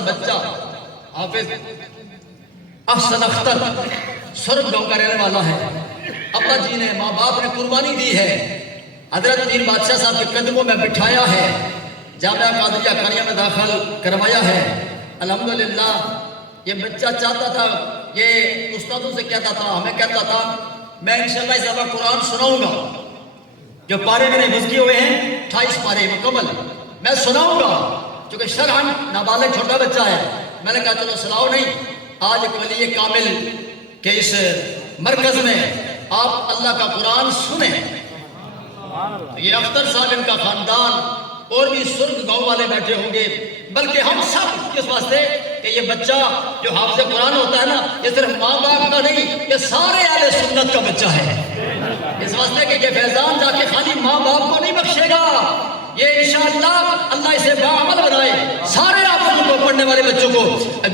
بچہ حافظ احسن اختر سرب گاؤں کا رہنے والا ہے. ابا جی نے ماں باپ نے قربانی دی ہے. حضرت پیر بادشاہ صاحب کے قدموں میں بٹھایا ہے. جامعہ قادریہ کانیہ میں داخل کروایا ہے. الحمدللہ یہ بچہ چاہتا تھا، یہ استادوں سے کہتا تھا، ہمیں کہتا تھا میں انشاءاللہ اس دفعہ قرآن سناؤں گا. جو پارے میرے گزگی ہوئے ہیں 28 پارے مکمل میں سناؤں گا، کیونکہ شرعاً نابالغ چھوٹا بچہ ہے. میں نے کہا چلو سناؤ نہیں. آج ایک ولی کامل کے اس مرکز میں آپ اللہ کا قرآن سنیں. یہ اختر صاحب ان کا خاندان اور بھی سرگ گاؤں والے بیٹھے ہوں گے، بلکہ ہم سب اس واسطے کہ یہ بچہ جو حافظ قرآن ہوتا ہے نا، یہ صرف ماں باپ کا نہیں، یہ سارے اہل سنت کا بچہ ہے. اس واسطے کہ یہ فیضان جا کے خالی ماں باپ کو نہیں بخشے گا، یہ انشاءاللہ اللہ اسے باعمل بنائے. سارے حافظ کو پڑھنے والے بچوں کو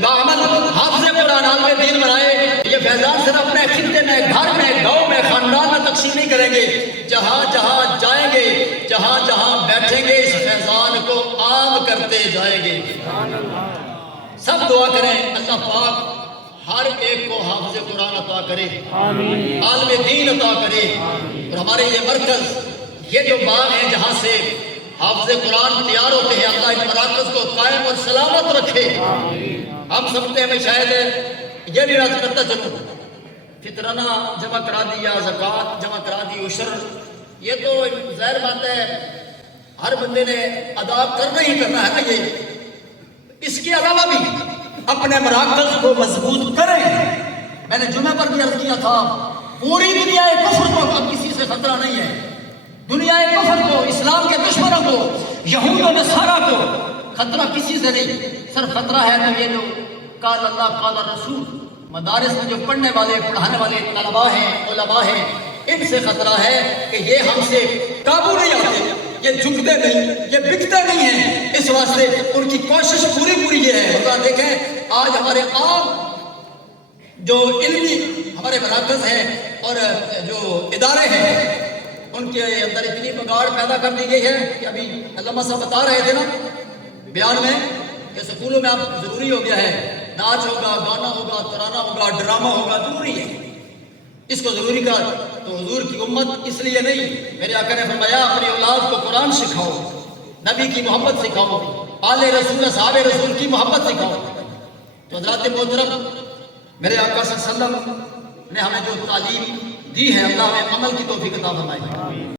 باعمل حافظ قرآن عالم دین بنائے. یہ فیضان صرف اپنے خطے میں، گھر میں، گاؤں میں، خاندان میں تقسیم نہیں کریں گے. جہاں جہاں جائیں گے، جہاں جہاں بیٹھیں گے، اس فیضان کو عام کرتے جائیں گے. سب دعا کریں اللہ پاک ہر ایک کو حافظ قرآن عطا کرے، عالم دین عطا کرے. اور ہمارے یہ مرکز، یہ جو باغ ہے جہاں سے حافظ قرآن تیار ہوتے ہیں، اللہ ان مراکز کو قائم اور سلامت رکھے. ہم سمجھتے ہیں میں شاید یہ بھی رات کرتا چلوں، فطرانہ جمع کرا دیا، زکوٰۃ جمع کرا دی، عشر، یہ تو ظاہر بات ہے ہر بندے نے ادا کرنا ہی کرنا ہے نا. یہ اس کے علاوہ بھی اپنے مراکز کو مضبوط کریں. میں نے جمعہ پر بھی عرض کیا تھا، پوری دنیا کفر کو اب کسی سے خطرہ نہیں ہے. دنیا کفر کو، اسلام کے دشمنوں کو، یہود و نصارہ کو خطرہ کسی سے نہیں. صرف خطرہ ہے تو یہ جو قال اللہ قال رسول مدارس میں جو پڑھنے والے پڑھانے والے طلباء ہیں، علماء ہیں، ان سے خطرہ ہے کہ یہ ہم سے قابو نہیں آتے، یہ جھکتے نہیں، یہ بکتے نہیں ہیں. اس واسطے ان کی کوشش پوری یہ ہے. خدا دیکھیں آج ہمارے عام جو علمی ہمارے مراکز ہیں اور جو ادارے ہیں، ان کے اندر اتنی بگاڑ پیدا کر دی گئی ہے کہ ابھی علامہ صاحب بتا رہے تھے نا بیان میں کہ سکولوں میں اب ضروری ہو گیا ہے، ناچ ہوگا، گانا ہوگا، ترانہ ہوگا، ڈرامہ ہوگا، ضروری ہے. اس کو ضروری کر تو حضور کی امت اس لیے نہیں، میرے آقا نے فرمایا اپنی اولاد کو قرآن سکھاؤ، نبی کی محبت سکھاؤ، آل رسول صحاب رسول کی محبت سکھاؤ. تو حضرات محترم، میرے آقا صلی اللہ علیہ وسلم نے ہمیں جو تعلیم دی ہے، اللہ ہمیں عمل کی توفیق عطا فرمائے.